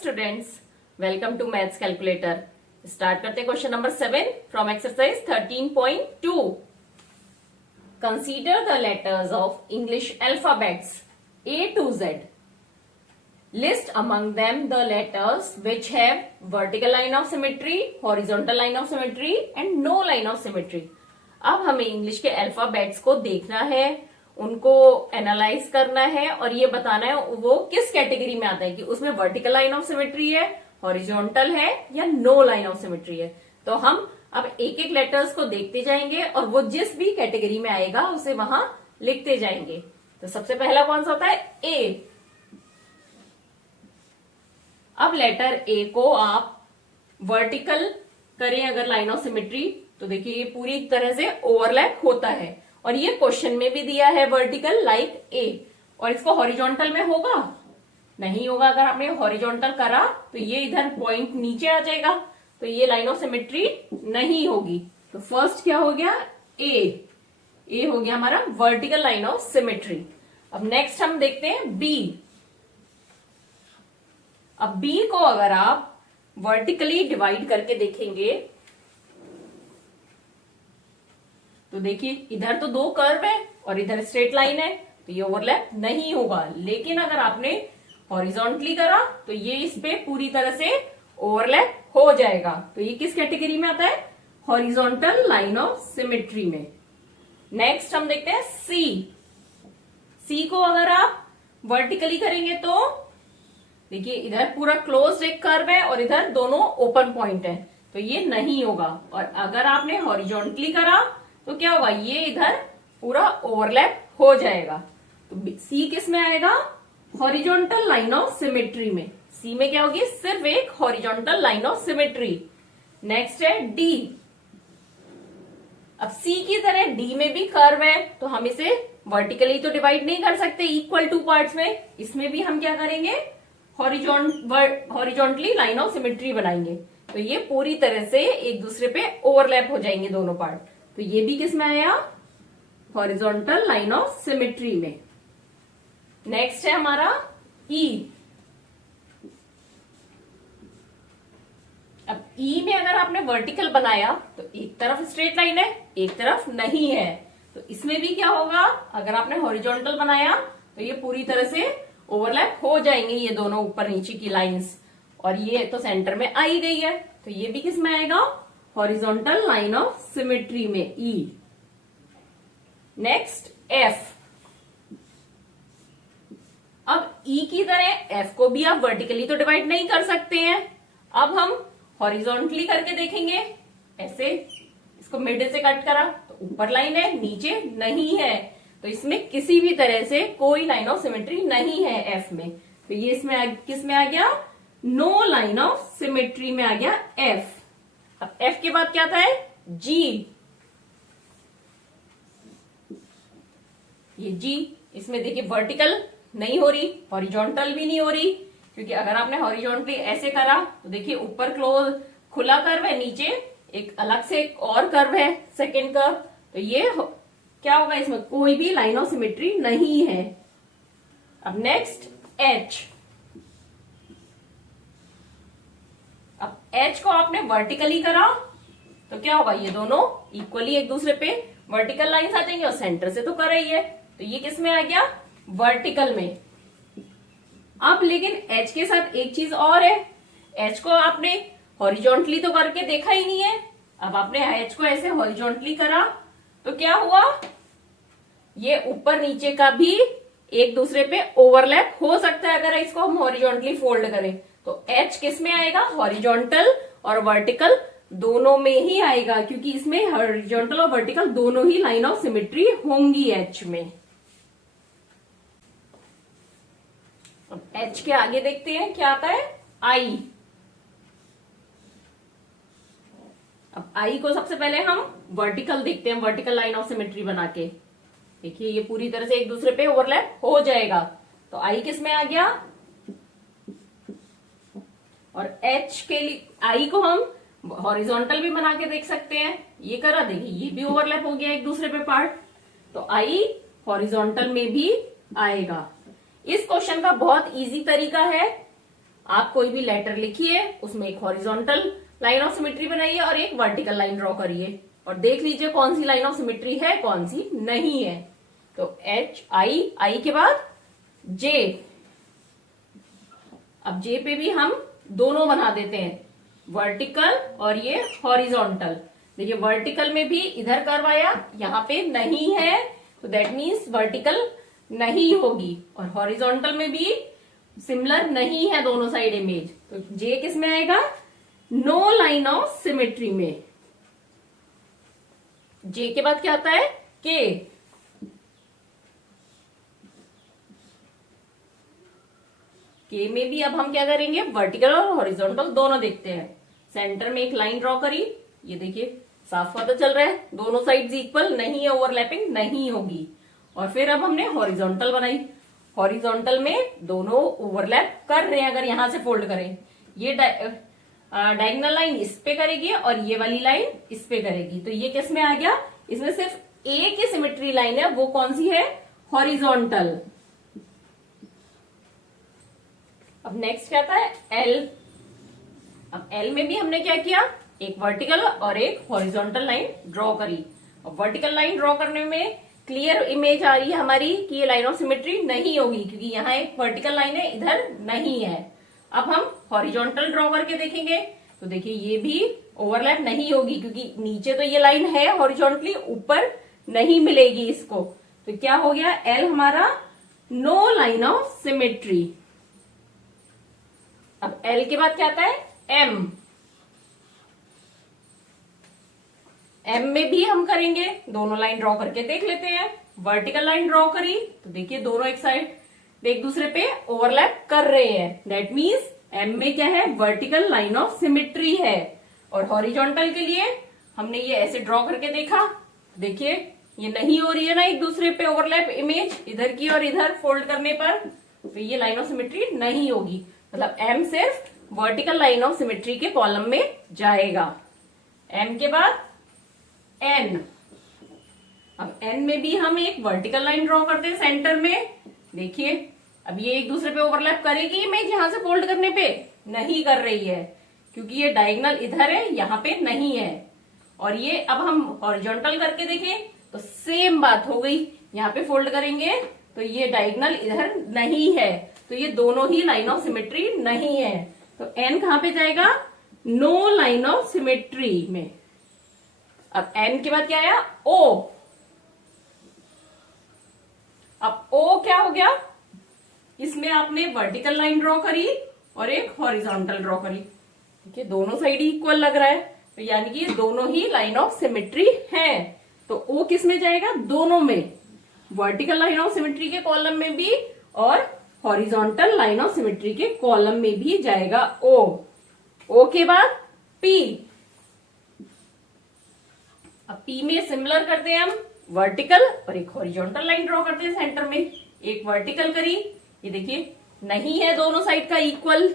Students, welcome to maths calculator. Start करते हैं question number 7 from exercise 13.2। Consider the letters of English alphabets A to Z. List among them the letters which have vertical line of symmetry, horizontal line of symmetry and no line of symmetry. अब हमें English के alphabets को देखना है, उनको analyse करना है और ये बताना है वो किस कैटेगरी में आता है कि उसमें वर्टिकल लाइन ऑफ सिमेट्री है, हॉरिजॉन्टल है या नो लाइन ऑफ सिमेट्री है। तो हम अब एक एक लेटर्स को देखते जाएंगे और वो जिस भी कैटेगरी में आएगा उसे वहां लिखते जाएंगे। तो सबसे पहला कौन सा होता है? ए। अब लेटर ए को आप वर्टिकल करें अगर लाइन ऑफ सिमेट्री, तो देखिए ये पूरी तरह से ओवरलैप होता है और ये क्वेश्चन में भी दिया है वर्टिकल लाइक ए। और इसको हॉरिजॉन्टल में होगा? नहीं होगा। अगर आपने हॉरिजॉन्टल करा तो ये इधर पॉइंट नीचे आ जाएगा, तो ये लाइन ऑफ सिमेट्री नहीं होगी। तो फर्स्ट क्या हो गया? ए। ए हो गया हमारा वर्टिकल लाइन ऑफ सिमेट्री। अब नेक्स्ट हम देखते हैं बी। अब बी को अगर आप वर्टिकली डिवाइड करके देखेंगे तो देखिए इधर तो दो कर्व है और इधर स्ट्रेट लाइन है, तो ये ओवरलैप नहीं होगा। लेकिन अगर आपने हॉरिजॉन्टली करा तो ये इस पे पूरी तरह से ओवरलैप हो जाएगा। तो ये किस कैटेगरी में आता है? हॉरिजॉन्टल लाइन ऑफ सिमेट्री में। नेक्स्ट हम देखते हैं सी। सी को अगर आप वर्टिकली करेंगे तो देखिए इधर पूरा क्लोज्ड एक कर्व है और इधर दोनों ओपन पॉइंट है, तो ये नहीं होगा। और अगर आपने हॉरिजॉन्टली करा तो क्या होगा? ये इधर पूरा ओवरलैप हो जाएगा। तो सी किस में आएगा? हॉरिजॉन्टल लाइन ऑफ सिमेट्री में। सी में क्या होगी? सिर्फ एक horizontal line of symmetry. Next है डी। अब सी की तरह डी में भी कर्व है, तो हम इसे वर्टिकली तो डिवाइड नहीं कर सकते इक्वल टू पार्ट्स में। इसमें भी हम क्या करेंगे? हॉरिजॉन्टली लाइन ऑफ सिमेट्री बनाएंगे, तो ये पूरी तरह से एक दूसरे पे ओवरलैप हो जाएंगे दोनों पार्ट। तो ये भी किस में आया? हॉरिजॉन्टल लाइन ऑफ सिमेट्री में। नेक्स्ट है हमारा ई। अब ई में अगर आपने वर्टिकल बनाया तो एक तरफ स्ट्रेट लाइन है, एक तरफ नहीं है, तो इसमें भी क्या होगा? अगर आपने हॉरिजॉन्टल बनाया तो ये पूरी तरह से ओवरलैप हो जाएंगे ये दोनों ऊपर नीचे की लाइंस। और ये तो सेंटर में आ ही गई है, तो ये भी किस में आएगा? हॉरिजॉन्टल लाइन ऑफ सिमेट्री में, ई। Next F. अब ई की तरह एफ को भी आप वर्टिकली तो डिवाइड नहीं कर सकते हैं। अब हम हॉरिजॉन्टली करके देखेंगे। ऐसे इसको मिड से कट करा तो ऊपर लाइन है, नीचे नहीं है, तो इसमें किसी भी तरह से कोई लाइन ऑफ सिमेट्री नहीं है एफ में। तो ये इसमें किस में आ गया? नो लाइन ऑफ सिमेट्री में आ गया एफ। अब एफ के बाद क्या आता है? जी। ये जी, इसमें देखिए वर्टिकल नहीं हो रही, हॉरिजॉन्टल भी नहीं हो रही, क्योंकि अगर आपने हॉरिजॉन्टली ऐसे करा तो देखिए ऊपर क्लोज खुला कर्व है, नीचे एक अलग से एक और कर्व है, सेकेंड कर्व। तो ये क्या होगा? इसमें कोई भी लाइन ऑफ सिमेट्री नहीं है। अब नेक्स्ट एच। अब एच को आपने वर्टिकली करा तो क्या होगा? ये दोनों इक्वली एक दूसरे पे वर्टिकल लाइंस आ जाएंगे और सेंटर से तो कर रही है, तो ये किस में आ गया? वर्टिकल में। अब लेकिन एच के साथ एक चीज और है, एच को आपने हॉरिजॉन्टली तो करके देखा ही नहीं है। अब आपने एच को ऐसे हॉरिजॉन्टली करा तो क्या हुआ? ये ऊपर नीचे का भी एक दूसरे पे ओवरलैप हो सकता है अगर इसको हम हॉरिजॉन्टली फोल्ड करें। तो एच किस में आएगा? हॉरिजॉन्टल और वर्टिकल दोनों में ही आएगा, क्योंकि इसमें हॉरिजॉन्टल और वर्टिकल दोनों ही लाइन ऑफ सिमेट्री होंगी एच में। अब एच के आगे देखते हैं क्या आता है? आई। अब आई को सबसे पहले हम वर्टिकल देखते हैं, वर्टिकल लाइन ऑफ सिमेट्री बना के। देखिए ये पूरी तरह से एक दूसरे पे ओवरलैप हो जाएगा, तो आई किस में आ गया? और एच के लिए आई को हम हॉरिजॉन्टल भी बना के देख सकते हैं। ये करा, देखिए ये भी ओवरलैप हो गया एक दूसरे पे पार्ट, तो आई हॉरिजॉन्टल में भी आएगा। इस क्वेश्चन का बहुत इजी तरीका है, आप कोई भी लेटर लिखिए, उसमें एक हॉरिजॉन्टल लाइन ऑफ सिमेट्री बनाइए और एक वर्टिकल लाइन ड्रॉ करिए और देख लीजिए कौन सी लाइन ऑफ सिमेट्री है, कौन सी नहीं है। तो एच आई, आई के बाद जे। अब जे पे भी हम दोनों बना देते हैं, वर्टिकल और ये हॉरिजॉन्टल। देखिए वर्टिकल में भी इधर कर्व आया, यहाँ पे नहीं है, तो दैट मीन्स वर्टिकल नहीं होगी। और हॉरिजॉन्टल में भी सिमिलर नहीं है दोनों साइड इमेज, तो जे किस में आएगा? नो लाइन ऑफ सिमेट्री में। जे के बाद क्या आता है? के। के में भी अब हम क्या करेंगे? वर्टिकल और हॉरिजॉन्टल दोनों देखते हैं। सेंटर में एक लाइन ड्रॉ करी, ये देखिए साफ पता चल रहा है दोनों साइड्स इक्वल नहीं है, ओवरलैपिंग नहीं होगी। और फिर अब हमने हॉरिजॉन्टल बनाई, हॉरिजॉन्टल में दोनों ओवरलैप कर रहे हैं। अगर यहां से फोल्ड करें, ये डायगोनल लाइन इस पे करेगी और ये वाली लाइन इस पे करेगी, तो ये किस में आ गया? इसमें सिर्फ एक ही सिमेट्री लाइन है, वो कौन सी है? हॉरिजॉन्टल। अब नेक्स्ट क्या आता है? एल। अब एल में भी हमने क्या किया? एक वर्टिकल और एक हॉरिजॉन्टल लाइन ड्रॉ करी। अब वर्टिकल लाइन ड्रॉ करने में क्लियर इमेज आ रही है हमारी कि ये लाइन ऑफ सिमेट्री नहीं होगी, क्योंकि यहाँ एक वर्टिकल लाइन है, इधर नहीं है। अब हम हॉरिजॉन्टल ड्रॉ करके देखेंगे, तो देखिए ये भी ओवरलैप नहीं होगी, क्योंकि नीचे तो ये लाइन है हॉरिजॉन्टली, ऊपर नहीं मिलेगी इसको। तो क्या हो गया? एल हमारा नो लाइन ऑफ सिमेट्री। अब एल के बाद क्या आता है? एम। एम में भी हम करेंगे, दोनों लाइन ड्रॉ करके देख लेते हैं। वर्टिकल लाइन ड्रॉ करी, तो देखिए दोनों एक साइड एक दूसरे पे ओवरलैप कर रहे हैं, दैट मीन्स एम में क्या है? वर्टिकल लाइन ऑफ सिमेट्री है। और हॉरिजॉन्टल के लिए हमने ये ऐसे ड्रॉ करके देखा, देखिए ये नहीं हो रही है ना एक दूसरे पे ओवरलैप इमेज, इधर की और इधर फोल्ड करने पर, तो ये लाइन ऑफ सिमेट्री नहीं होगी। मतलब एम सिर्फ वर्टिकल लाइन ऑफ सिमेट्री के कॉलम में जाएगा। एम के बाद एन। अब एन में भी हम एक वर्टिकल लाइन ड्रॉ करते हैं सेंटर में, देखिए अब ये एक दूसरे पे ओवरलैप करेगी इमेज, यहां से फोल्ड करने पे नहीं कर रही है, क्योंकि ये डायगोनल इधर है, यहाँ पे नहीं है। और ये अब हम हॉरिजॉन्टल करके देखें तो सेम बात हो गई, यहाँ पे फोल्ड करेंगे तो ये डायगोनल इधर नहीं है, तो ये दोनों ही लाइन ऑफ सिमेट्री नहीं है। तो एन कहां पे जाएगा? नो लाइन ऑफ सिमेट्री में। अब एन के बाद क्या आया? ओ। अब ओ क्या हो गया? इसमें आपने वर्टिकल लाइन ड्रॉ करी और एक हॉरिजॉन्टल ड्रॉ करी, ठीक है, दोनों साइड इक्वल लग रहा है, तो यानी कि ये दोनों ही लाइन ऑफ सिमेट्री है। तो ओ किस में जाएगा? दोनों में, वर्टिकल लाइन ऑफ सिमेट्री के कॉलम में भी और हॉरिजॉन्टल लाइन ऑफ सिमेट्री के कॉलम में भी जाएगा ओ। ओ के बाद पी। अब पी में सिमिलर करते हैं हम, वर्टिकल और एक हॉरिजॉन्टल लाइन ड्रॉ करते हैं सेंटर में। एक वर्टिकल करी, ये देखिए नहीं है दोनों साइड का इक्वल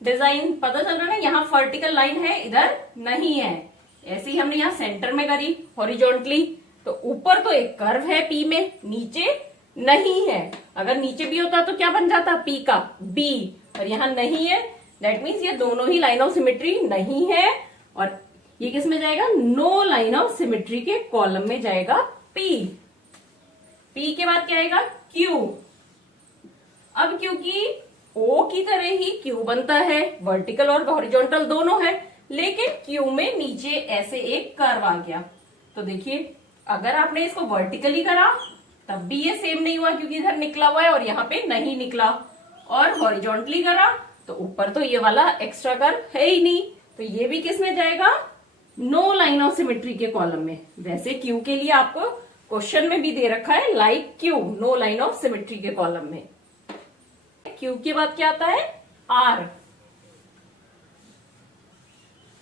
डिजाइन, पता चल रहा है ना, यहाँ वर्टिकल लाइन है, इधर नहीं है। ऐसे ही हमने यहाँ सेंटर में करी हॉरिजॉन्टली, तो ऊपर तो एक कर्व है पी में, नीचे नहीं है। अगर नीचे भी होता तो क्या बन जाता? पी का बी, और यहाँ नहीं है, दैट मीन्स ये दोनों ही लाइन ऑफ सिमेट्री नहीं है। और ये किस में जाएगा? नो लाइन ऑफ सिमेट्री के कॉलम में जाएगा पी। पी के बाद क्या आएगा? क्यू। अब क्योंकि ओ की तरह ही क्यू बनता है, वर्टिकल और हॉरिजॉन्टल दोनों है, लेकिन क्यू में नीचे ऐसे एक कर्व आ गया। तो देखिए अगर आपने इसको वर्टिकली करा तब भी ये सेम नहीं हुआ, क्योंकि इधर निकला हुआ है और यहाँ पे नहीं निकला। और हॉरिजॉन्टली करा तो ऊपर तो ये वाला एक्स्ट्रा कर्व है ही नहीं, तो ये भी किस में जाएगा? नो लाइन ऑफ सिमेट्री के कॉलम में। वैसे क्यू के लिए आपको क्वेश्चन में भी दे रखा है like Q, no line of symmetry के कॉलम में। क्यू के बाद क्या आता है? आर।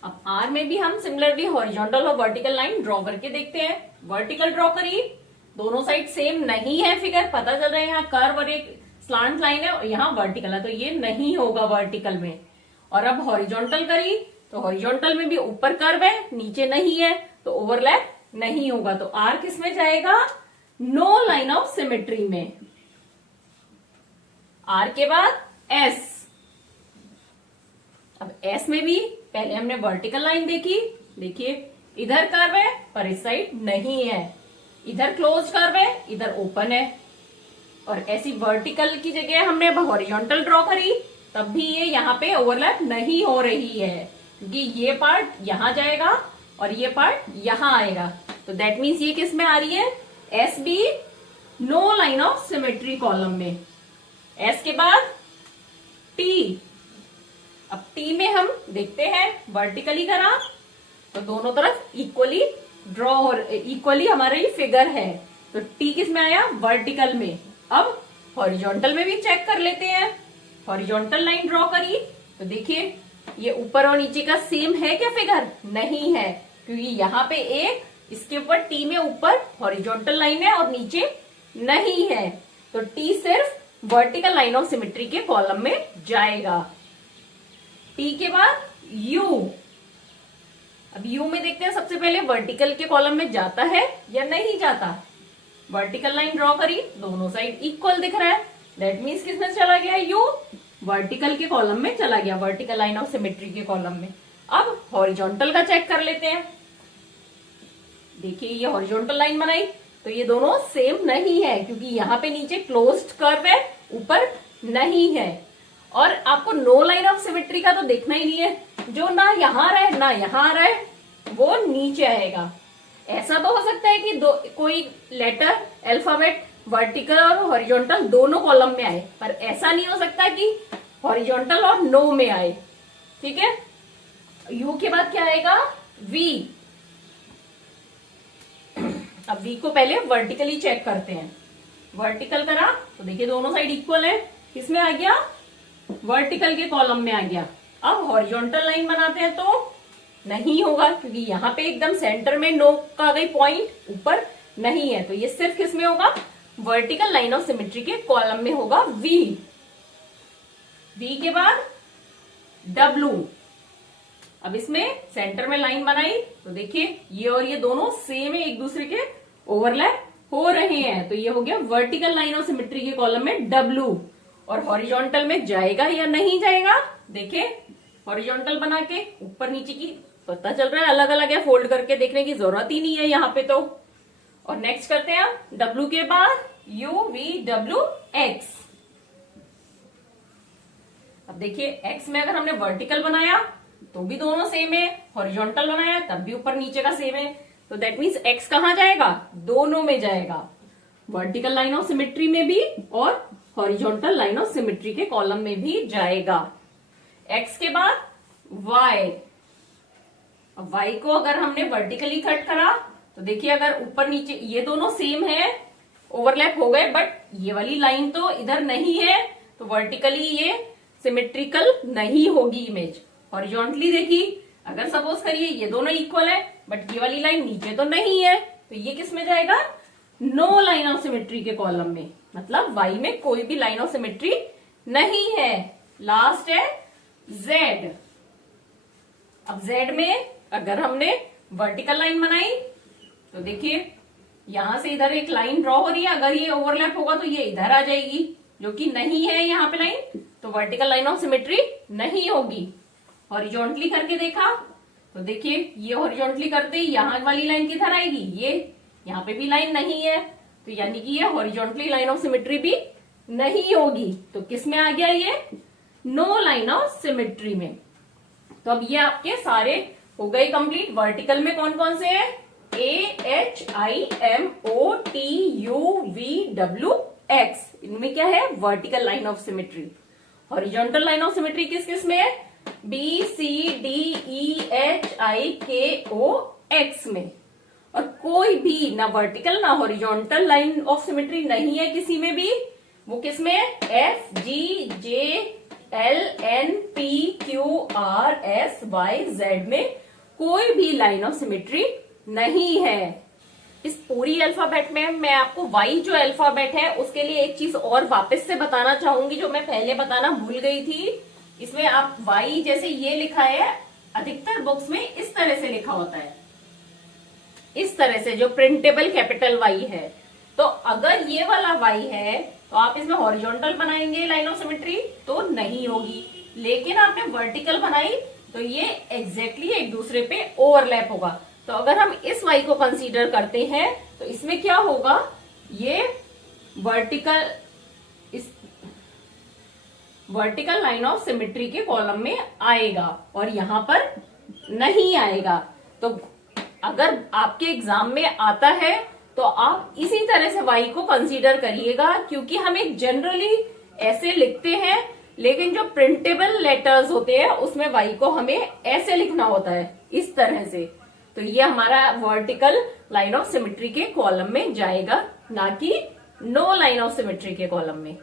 अब आर में भी हम सिमिलरली हॉरिजॉन्टल और वर्टिकल लाइन ड्रॉ करके देखते हैं। वर्टिकल ड्रॉ करी, दोनों साइड सेम नहीं है फिगर, पता चल रहा है यहाँ कर्व और एक स्लांट लाइन है और यहाँ वर्टिकल है, तो ये नहीं होगा वर्टिकल में। और अब हॉरिजॉन्टल करी तो हॉरिजॉन्टल में भी ऊपर कर्व है, नीचे नहीं है, तो ओवरलैप नहीं होगा। तो आर किस में जाएगा? नो लाइन ऑफ सिमेट्री में। आर के बाद एस। एस में भी पहले हमने वर्टिकल लाइन देखी, देखिए इधर कर्व है पर इस साइड नहीं है, इधर क्लोज कर्व है इधर ओपन है, और ऐसी वर्टिकल की जगह हमने अब हॉरिजॉन्टल ड्रॉ करी तब भी ये यहाँ पे ओवरलैप नहीं हो रही है, क्योंकि ये पार्ट यहाँ जाएगा और ये पार्ट यहाँ आएगा। तो दैट मीन्स ये किस में आ रही है, S B no line of symmetry column में। एस के बाद टी, अब टी में हम देखते हैं वर्टिकली करा तो दोनों तरफ इक्वली ड्रॉ और इक्वली हमारा ये फिगर है, तो टी किस में आया, वर्टिकल में। अब हॉरिजॉन्टल में भी चेक कर लेते हैं, हॉरिजॉन्टल लाइन ड्रॉ करी तो देखिए ये ऊपर और नीचे का सेम है क्या फिगर, नहीं है, क्योंकि यहाँ पे एक इसके ऊपर टी में ऊपर हॉरिजॉन्टल लाइन है और नीचे नहीं है, तो टी सिर्फ वर्टिकल लाइन ऑफ सिमेट्री के कॉलम में जाएगा। टी के बाद यू, अब यू में देखते हैं सबसे पहले वर्टिकल के कॉलम में जाता है या नहीं जाता। वर्टिकल लाइन ड्रॉ करी, दोनों साइड इक्वल दिख रहा है, दैट मीन्स किसमें चला गया, यू वर्टिकल के कॉलम में चला गया, वर्टिकल लाइन ऑफ सिमेट्री के कॉलम में। अब हॉरिजॉन्टल का चेक कर लेते हैं, देखिए ये हॉरिजॉन्टल लाइन बनाई तो ये दोनों सेम नहीं है, क्योंकि यहाँ पे नीचे क्लोज्ड कर्व है ऊपर नहीं है, और आपको नो लाइन ऑफ सिमेट्री का तो देखना ही नहीं है, जो ना यहाँ रहे ना यहाँ रहे वो नीचे आएगा। ऐसा तो हो सकता है कि कोई लेटर अल्फाबेट वर्टिकल और हॉरिजॉन्टल दोनों कॉलम में आए, पर ऐसा नहीं हो सकता कि हॉरिजॉन्टल और नो में आए, ठीक है। यू के बाद क्या आएगा, वी। अब वी को पहले वर्टिकली चेक करते हैं, वर्टिकल करा तो देखिए दोनों साइड इक्वल है, किसमें आ गया, वर्टिकल के कॉलम में आ गया। अब हॉरिजॉन्टल लाइन बनाते हैं तो नहीं होगा, क्योंकि यहाँ पे एकदम सेंटर में नो का गई पॉइंट ऊपर नहीं है, तो ये सिर्फ किसमें होगा, वर्टिकल लाइन ऑफ सिमेट्री के कॉलम में होगा, वी। वी के बाद डब्लू, अब इसमें सेंटर में लाइन बनाई तो देखिए ये और ये दोनों सेम है, एक दूसरे के ओवरलैप हो रहे हैं, तो ये हो गया वर्टिकल लाइन ऑफ सिमेट्री के कॉलम में डब्लू। और हॉरिजॉन्टल में जाएगा या नहीं जाएगा, देखिए हॉरिजॉन्टल बना के ऊपर नीचे की पता चल रहा है अलग अलग है, फोल्ड करके देखने की जरूरत ही नहीं है यहाँ पे तो। और नेक्स्ट करते हैं डब्लू के बाद यू वी डब्ल्यू एक्स। अब देखिए एक्स में अगर हमने वर्टिकल बनाया तो भी दोनों सेम है, हॉरिजॉन्टल बनाया तब भी ऊपर नीचे का सेम है, तो दैट मीन्स एक्स कहाँ जाएगा, दोनों में जाएगा, वर्टिकल लाइन ऑफ सिमेट्री में भी और हॉरिजॉन्टल लाइन ऑफ सिमेट्री के कॉलम में भी जाएगा। एक्स के बाद वाई, अब वाई को अगर हमने वर्टिकली कट करा तो देखिए अगर ऊपर नीचे ये दोनों सेम है, ओवरलैप हो गए, बट ये वाली लाइन तो इधर नहीं है, तो वर्टिकली ये सिमेट्रिकल नहीं होगी इमेज। हॉरिजॉन्टली देखी अगर सपोज करिए ये दोनों इक्वल है बट ये वाली लाइन नीचे तो नहीं है, तो ये किस में जाएगा, नो लाइन ऑफ सिमेट्री के कॉलम में, मतलब वाई में कोई भी लाइन ऑफ सिमेट्री नहीं है। लास्ट है जेड। अब जेड में अगर हमने वर्टिकल लाइन बनाई तो देखिए यहां से इधर एक लाइन ड्रॉ हो रही है, अगर ये ओवरलैप होगा तो ये इधर आ जाएगी, जो कि नहीं है यहाँ पे लाइन, तो वर्टिकल लाइन ऑफ सिमेट्री नहीं होगी। हॉरिजॉन्टली करके देखा तो देखिए ये हॉरिजॉन्टली करते ही यहाँ वाली लाइन किधर आएगी, ये यहाँ पे भी लाइन नहीं है, तो यानी कि ये हॉरिजॉन्टली लाइन ऑफ सिमेट्री भी नहीं होगी, तो किस में आ गया, ये नो लाइन ऑफ सिमेट्री में। तो अब ये आपके सारे हो गए कंप्लीट। वर्टिकल में कौन कौन से हैं, A H I M O T U V W X, इनमें क्या है, vertical line of symmetry. Horizontal line of symmetry किस किस में है, B C D E H I K O x में। और कोई भी ना वर्टिकल ना हॉरिजॉन्टल लाइन ऑफ सिमेट्री नहीं है किसी में भी, वो किस में है, F G J L N P Q R S Y Z में कोई भी लाइन ऑफ सिमेट्री नहीं है। इस पूरी अल्फाबेट में मैं आपको वाई जो अल्फाबेट है उसके लिए एक चीज और वापस से बताना चाहूंगी जो मैं पहले बताना भूल गई थी। इसमें आप वाई जैसे ये लिखा है, अधिकतर बुक्स में इस तरह से लिखा होता है, इस तरह से जो प्रिंटेबल कैपिटल वाई है। तो अगर ये वाला वाई है तो आप इसमें हॉरिजॉन्टल बनाएंगे लाइन ऑफ सिमेट्री तो नहीं होगी, लेकिन आपने वर्टिकल बनाई तो ये एग्जैक्टली एक दूसरे पे ओवरलैप होगा। तो अगर हम इस y को कंसीडर करते हैं तो इसमें क्या होगा, ये वर्टिकल लाइन ऑफ सिमेट्री के कॉलम में आएगा और यहां पर नहीं आएगा। तो अगर आपके एग्जाम में आता है तो आप इसी तरह से y को कंसीडर करिएगा, क्योंकि हम एक जनरली ऐसे लिखते हैं, लेकिन जो प्रिंटेबल लेटर्स होते हैं उसमें y को हमें ऐसे लिखना होता है, इस तरह से। तो ये हमारा वर्टिकल लाइन ऑफ सिमेट्री के कॉलम में जाएगा, ना कि नो लाइन ऑफ सिमेट्री के कॉलम में।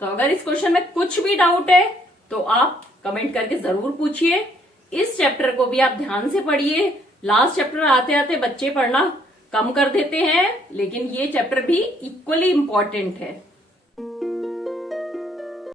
तो अगर इस क्वेश्चन में कुछ भी डाउट है तो आप कमेंट करके जरूर पूछिए। इस चैप्टर को भी आप ध्यान से पढ़िए। लास्ट चैप्टर आते आते बच्चे पढ़ना कम कर देते हैं, लेकिन ये चैप्टर भी इक्वली इंपॉर्टेंट है।